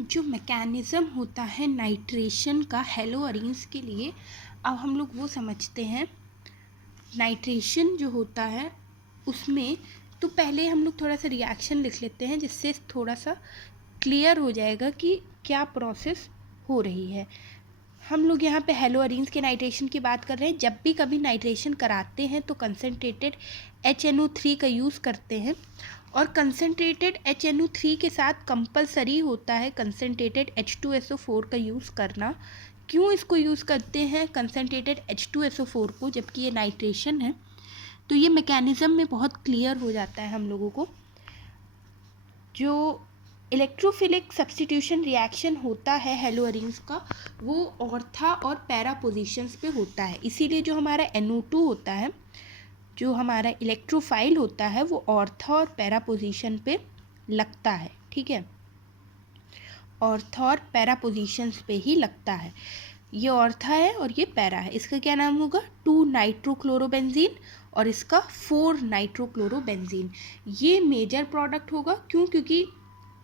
जो मैकेनिज़्म होता है नाइट्रेशन का हेलोअरीन्स के लिए, अब हम लोग वो समझते हैं। नाइट्रेशन जो होता है उसमें तो पहले हम लोग थोड़ा सा रिएक्शन लिख लेते हैं, जिससे थोड़ा सा क्लियर हो जाएगा कि क्या प्रोसेस हो रही है। हम लोग यहाँ पे हेलोअरीन्स के नाइट्रेशन की बात कर रहे हैं। जब भी कभी नाइट्रेशन कराते हैं तो कंसनट्रेटेड HNO3 का यूज़ करते हैं, और कंसनट्रेटेड HNO3 के साथ कंपलसरी होता है कंसनट्रेटेड H2SO4 का यूज़ करना। क्यों इसको यूज़ करते हैं कंसनट्रेटेड H2SO4 को, जबकि ये नाइट्रेशन है? तो ये मैकेनिज़्म में बहुत क्लियर हो जाता है हम लोगों को। जो इलेक्ट्रोफिलिक सब्स्टिट्यूशन रिएक्शन होता है हेलोअरीन्स का, वो ऑर्था और पैरा पोजीशंस पे होता है। इसीलिए जो हमारा NO2 होता है, जो हमारा इलेक्ट्रोफाइल होता है, वो ऑर्था और पैरा पोजीशन पे लगता है। ठीक है, ऑर्था और पैरा पोजीशंस पे ही लगता है। ये ऑर्था है और ये पैरा है। इसका क्या नाम होगा? 2 नाइट्रोक्लोरोबेंजीन और इसका 4 नाइट्रोक्लोरोबेंजीन। ये मेजर प्रोडक्ट होगा। क्यों? क्योंकि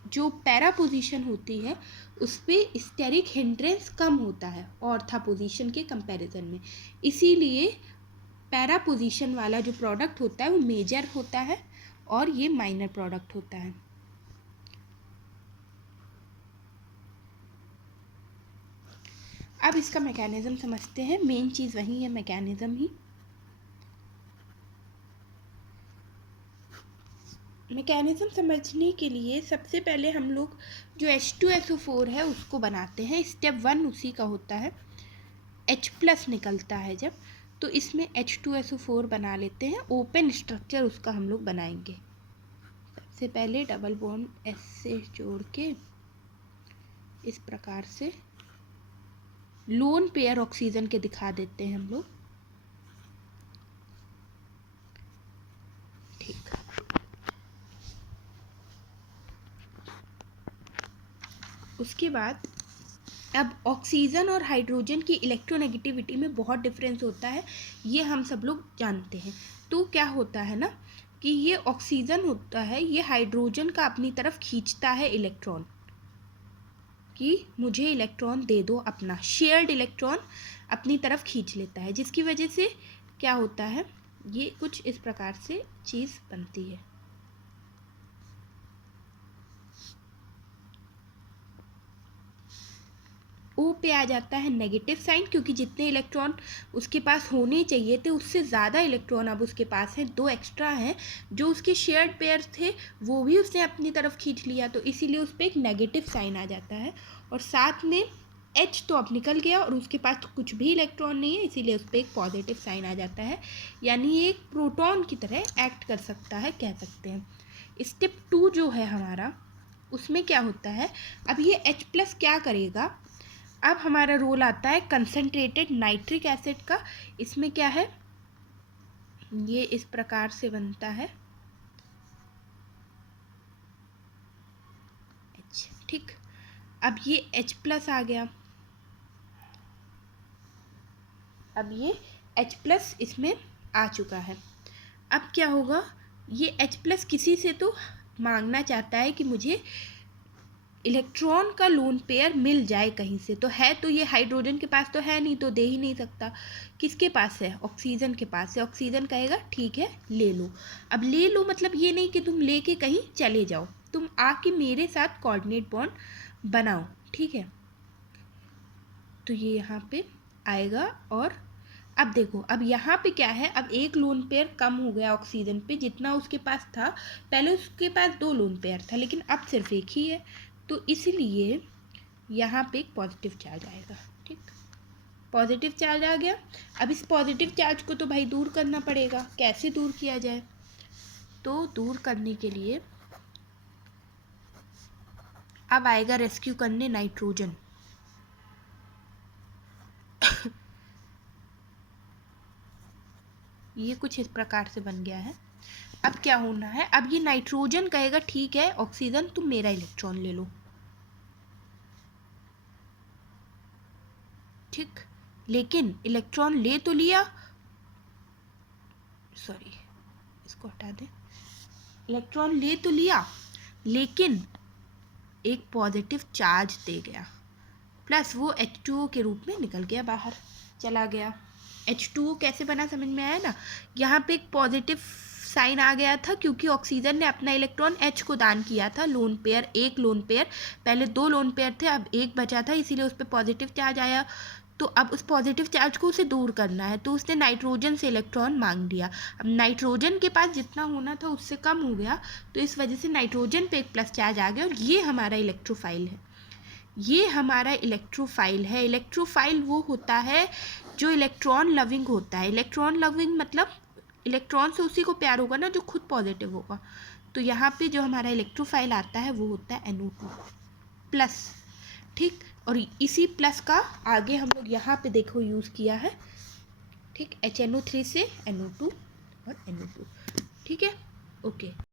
जो पैरा पोजीशन होती है उस पर स्टेरिक हिंड्रेंस कम होता है ऑर्था पोजीशन के कंपैरिजन में। इसीलिए पैरा पोजीशन वाला जो प्रोडक्ट होता है वो मेजर होता है और ये माइनर प्रोडक्ट होता है। अब इसका मैकेनिज्म समझते हैं। मेन चीज़ वही है, मैकेनिज्म ही। मैकेनिज्म समझने के लिए सबसे पहले हम लोग जो H2SO4 है उसको बनाते हैं। स्टेप 1 उसी का होता है। H+ निकलता है जब, तो इसमें H2SO4 बना लेते हैं। ओपन स्ट्रक्चर उसका हम लोग बनाएंगे। सबसे पहले डबल बॉन्ड S से जोड़ के इस प्रकार से लोन पेयर ऑक्सीजन के दिखा देते हैं हम लोग। ठीक, उसके बाद अब ऑक्सीजन और हाइड्रोजन की इलेक्ट्रोनेगेटिविटी में बहुत डिफरेंस होता है, ये हम सब लोग जानते हैं। तो क्या होता है ना कि ये ऑक्सीजन होता है, ये हाइड्रोजन का अपनी तरफ खींचता है इलेक्ट्रॉन, कि मुझे इलेक्ट्रॉन दे दो अपना। शेयर्ड इलेक्ट्रॉन अपनी तरफ खींच लेता है, जिसकी वजह से क्या होता है, ये कुछ इस प्रकार से चीज़ बनती है। ओ पे आ जाता है नेगेटिव साइन, क्योंकि जितने इलेक्ट्रॉन उसके पास होने चाहिए थे उससे ज़्यादा इलेक्ट्रॉन अब उसके पास हैं, 2 एक्स्ट्रा हैं। जो उसके शेयर्ड पेयर थे वो भी उसने अपनी तरफ खींच लिया, तो इसीलिए उस पर एक नेगेटिव साइन आ जाता है। और साथ में H तो अब निकल गया और उसके पास कुछ भी इलेक्ट्रॉन नहीं है, इसीलिए उस पर एक पॉजिटिव साइन आ जाता है। यानी ये एक प्रोटॉन की तरह एक्ट कर सकता है, कह सकते हैं। स्टेप 2 जो है हमारा, उसमें क्या होता है, अब ये H+ क्या करेगा, अब हमारा रोल आता है कंसनट्रेटेड नाइट्रिक एसिड का। इसमें क्या है, ये इस प्रकार से बनता है H। ठीक, अब ये H+ आ गया। अब ये H+ इसमें आ चुका है। अब क्या होगा, ये H+ किसी से तो मांगना चाहता है कि मुझे इलेक्ट्रॉन का लोन पेयर मिल जाए कहीं से। तो है, तो ये हाइड्रोजन के पास तो है नहीं, तो दे ही नहीं सकता। किसके पास है? ऑक्सीजन के पास है। ऑक्सीजन कहेगा ठीक है ले लो। अब ले लो मतलब ये नहीं कि तुम लेके कहीं चले जाओ, तुम आके मेरे साथ कोऑर्डिनेट बॉन्ड बनाओ। ठीक है, तो ये यहाँ पे आएगा। और अब देखो, अब यहाँ पे क्या है, अब एक लोन पेयर कम हो गया ऑक्सीजन पे, जितना उसके पास था। पहले उसके पास 2 लोन पेयर था, लेकिन अब सिर्फ एक ही है, तो इसलिए यहाँ पे एक पॉजिटिव चार्ज आएगा। ठीक, पॉजिटिव चार्ज आ गया। अब इस पॉजिटिव चार्ज को तो भाई दूर करना पड़ेगा। कैसे दूर किया जाए? तो दूर करने के लिए अब आएगा रेस्क्यू करने नाइट्रोजन। ये कुछ इस प्रकार से बन गया है। अब क्या होना है, अब ये नाइट्रोजन कहेगा ठीक है ऑक्सीजन तुम मेरा इलेक्ट्रॉन ले लो। ठीक, लेकिन इलेक्ट्रॉन ले तो लिया, सॉरी इसको हटा दे, इलेक्ट्रॉन ले तो लिया, लेकिन एक पॉजिटिव चार्ज दे गया, प्लस वो H2O के रूप में निकल गया बाहर, चला गया। H2O कैसे बना समझ में आया ना? यहाँ पे एक पॉजिटिव साइन आ गया था क्योंकि ऑक्सीजन ने अपना इलेक्ट्रॉन H को दान किया था, लोन पेयर, एक लोन पेयर, पहले 2 लोन पेयर थे, अब एक बचा था, इसीलिए उस पर पॉजिटिव चार्ज आया। तो अब उस पॉजिटिव चार्ज को उसे दूर करना है, तो उसने नाइट्रोजन से इलेक्ट्रॉन मांग लिया। अब नाइट्रोजन के पास जितना होना था उससे कम हो गया, तो इस वजह से नाइट्रोजन पे एक प्लस चार्ज आ गया, और ये हमारा इलेक्ट्रोफाइल है। ये हमारा इलेक्ट्रोफाइल है। इलेक्ट्रोफाइल वो होता है जो इलेक्ट्रॉन लविंग होता है। इलेक्ट्रॉन लविंग मतलब इलेक्ट्रॉन से उसी को प्यार होगा ना जो खुद पॉजिटिव होगा। तो यहाँ पे जो हमारा इलेक्ट्रोफाइल आता है वो होता है NO2 प्लस, ठीक। और इसी प्लस का आगे हम लोग यहाँ पे देखो यूज़ किया है, ठीक, HNO3 से NO2 और NO2, ठीक है, ओके।